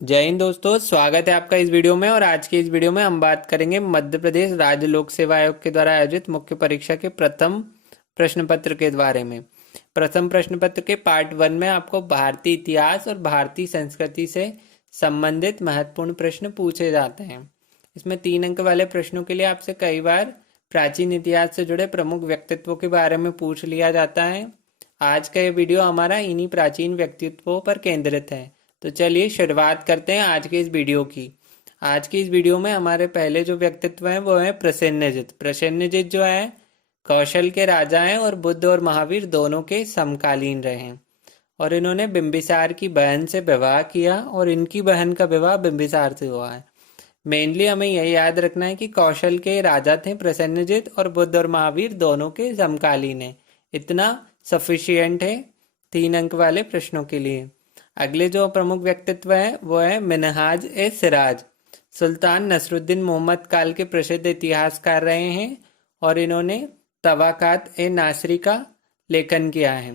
जय हिंद दोस्तों, स्वागत है आपका इस वीडियो में। और आज की इस वीडियो में हम बात करेंगे मध्य प्रदेश राज्य लोक सेवा आयोग के द्वारा आयोजित मुख्य परीक्षा के प्रथम प्रश्न पत्र के बारे में। प्रथम प्रश्न पत्र के पार्ट 1 में आपको भारतीय इतिहास और भारतीय संस्कृति से संबंधित महत्वपूर्ण प्रश्न पूछे जाते हैं। इसमें 3 अंक वाले प्रश्नों के लिए आपसे कई बार प्राचीन इतिहास से जुड़े प्रमुख व्यक्तित्वों के बारे में पूछ लिया जाता है। आज का ये वीडियो हमारा इन्हीं प्राचीन व्यक्तित्वों पर केंद्रित है। तो चलिए शुरुआत करते हैं आज के इस वीडियो की। आज की इस वीडियो में हमारे पहले जो व्यक्तित्व हैं वो है प्रसेनजित। प्रसेनजित जो है कौशल के राजा हैं और बुद्ध और महावीर दोनों के समकालीन रहे हैं। और इन्होंने बिंबिसार की बहन से विवाह किया और इनकी बहन का विवाह बिंबिसार से हुआ है। मेनली हमें यही याद रखना है कि कौशल के राजा थे प्रसेनजित और बुद्ध और महावीर दोनों के समकालीन है। इतना सफिशियंट है 3 अंक वाले प्रश्नों के लिए। अगले जो प्रमुख व्यक्तित्व है वो है मिनहाज ए सिराज। सुल्तान नसरुद्दीन मोहम्मद काल के प्रसिद्ध इतिहासकार रहे हैं और इन्होंने तवाकात ए नासरी का लेखन किया है।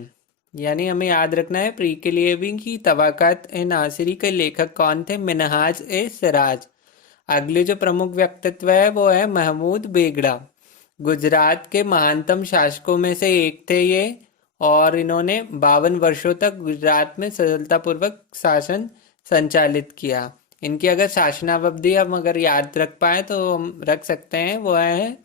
यानी हमें याद रखना है प्री के लिए भी कि तवाकात ए नासरी के लेखक कौन थे, मिनहाज ए सिराज। अगले जो प्रमुख व्यक्तित्व है वो है महमूद बेगड़ा। गुजरात के महानतम शासकों में से एक थे ये और इन्होंने 52 वर्षों तक गुजरात में सफलतापूर्वक शासन संचालित किया। इनकी अगर शासनावधि हम अगर याद रख पाए तो हम रख सकते हैं, वो है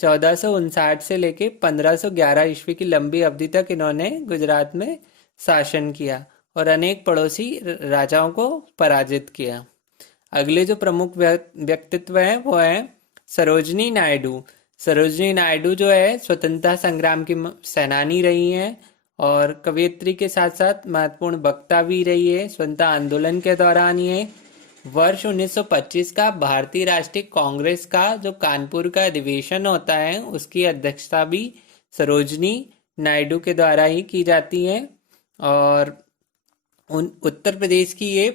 1459 से लेके 1511 ईस्वी की लंबी अवधि तक इन्होंने गुजरात में शासन किया और अनेक पड़ोसी राजाओं को पराजित किया। अगले जो प्रमुख व्यक्तित्व है वो है सरोजनी नायडू। सरोजनी नायडू जो है स्वतंत्रता संग्राम की सेनानी रही हैं और कवयित्री के साथ साथ महत्वपूर्ण वक्ता भी रही है। स्वतंत्रता आंदोलन के दौरान ये वर्ष 1925 का भारतीय राष्ट्रीय कांग्रेस का जो कानपुर का अधिवेशन होता है उसकी अध्यक्षता भी सरोजनी नायडू के द्वारा ही की जाती है। और उत्तर प्रदेश की ये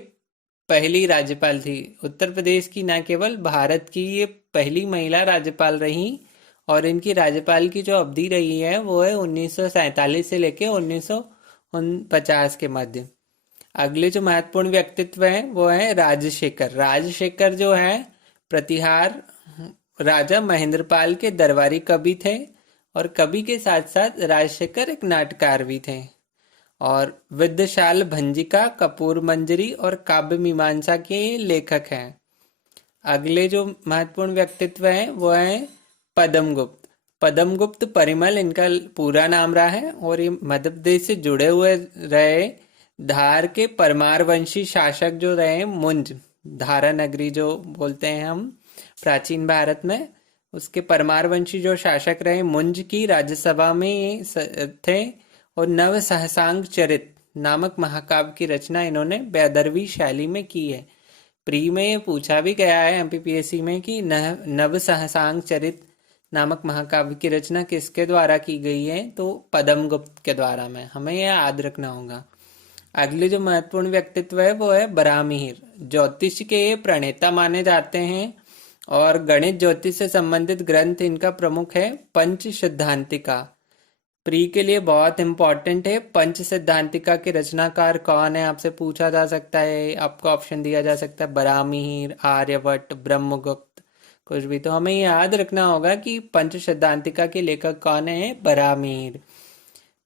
पहली राज्यपाल थी। उत्तर प्रदेश की न केवल भारत की ये पहली महिला राज्यपाल रही और इनकी राज्यपाल की जो अवधि रही है वो है 1947 से लेके 1949 के मध्य। अगले जो महत्वपूर्ण व्यक्तित्व है वो है राजशेखर। राजशेखर जो है प्रतिहार राजा महेंद्रपाल के दरबारी कवि थे और कवि के साथ साथ राजशेखर एक नाटककार भी थे। और विद्याशाल भंजिका, कपूर मंजरी और काव्य मीमांसा के लेखक हैं। अगले जो महत्वपूर्ण व्यक्तित्व है वो है पद्मगुप्त। पद्मगुप्त परिमल इनका पूरा नाम रहा है और ये मध्य प्रदेश से जुड़े हुए रहे। धार के परमार वंशी शासक जो रहे मुंज, धारा नगरी जो बोलते हैं हम प्राचीन भारत में, उसके परमार वंशी जो शासक रहे मुंज की राज्यसभा में ये थे और नव सहसांग चरित नामक महाकाव्य की रचना इन्होंने वैदर्भी शैली में की है। प्री में ये पूछा भी गया है एमपीपीएससी में कि नव सहसांग चरित नामक महाकाव्य की रचना किसके द्वारा की गई है, तो पद्मगुप्त के द्वारा में। हमें यह याद रखना होगा। अगले जो महत्वपूर्ण व्यक्तित्व है वो है बराहमिहिर। ज्योतिष के ये प्रणेता माने जाते हैं और गणित ज्योतिष से संबंधित ग्रंथ इनका प्रमुख है पंच सिद्धांतिका। प्री के लिए बहुत इंपॉर्टेंट है। पंच सिद्धांतिका के रचनाकार कौन है आपसे पूछा जा सकता है। आपको ऑप्शन दिया जा सकता है बराहमिहिर, आर्यभट्ट, ब्रह्मगुप्त, कुछ भी। तो हमें याद रखना होगा कि पंच सिद्धांतिका के लेखक कौन है, बराहमिहिर।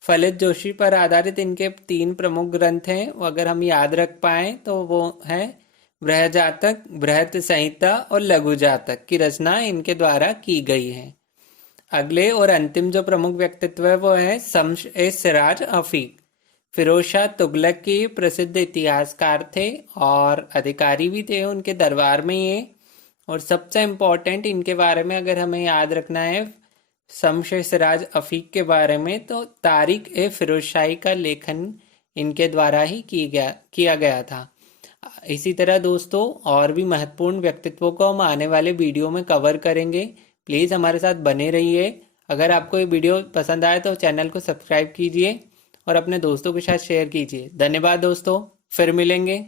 फलित जोशी पर आधारित इनके 3 प्रमुख ग्रंथ हैं, वो अगर हम याद रख पाए तो वो है बृहजातक, बृहत संहिता और लघु जातक की रचना इनके द्वारा की गई है। अगले और अंतिम जो प्रमुख व्यक्तित्व है वो है शम्स ए सिराज अफीक। फिरोज शाह तुगलक के प्रसिद्ध इतिहासकार थे और अधिकारी भी थे उनके दरबार में ये। और सबसे इम्पोर्टेंट इनके बारे में अगर हमें याद रखना है शम्स ए सिराज अफीक के बारे में, तो तारीख ए फिरोज शाही का लेखन इनके द्वारा ही किया गया था। इसी तरह दोस्तों और भी महत्वपूर्ण व्यक्तित्वों को हम आने वाले वीडियो में कवर करेंगे। प्लीज़ हमारे साथ बने रहिए। अगर आपको ये वीडियो पसंद आए तो चैनल को सब्सक्राइब कीजिए और अपने दोस्तों के साथ शेयर कीजिए। धन्यवाद दोस्तों, फिर मिलेंगे।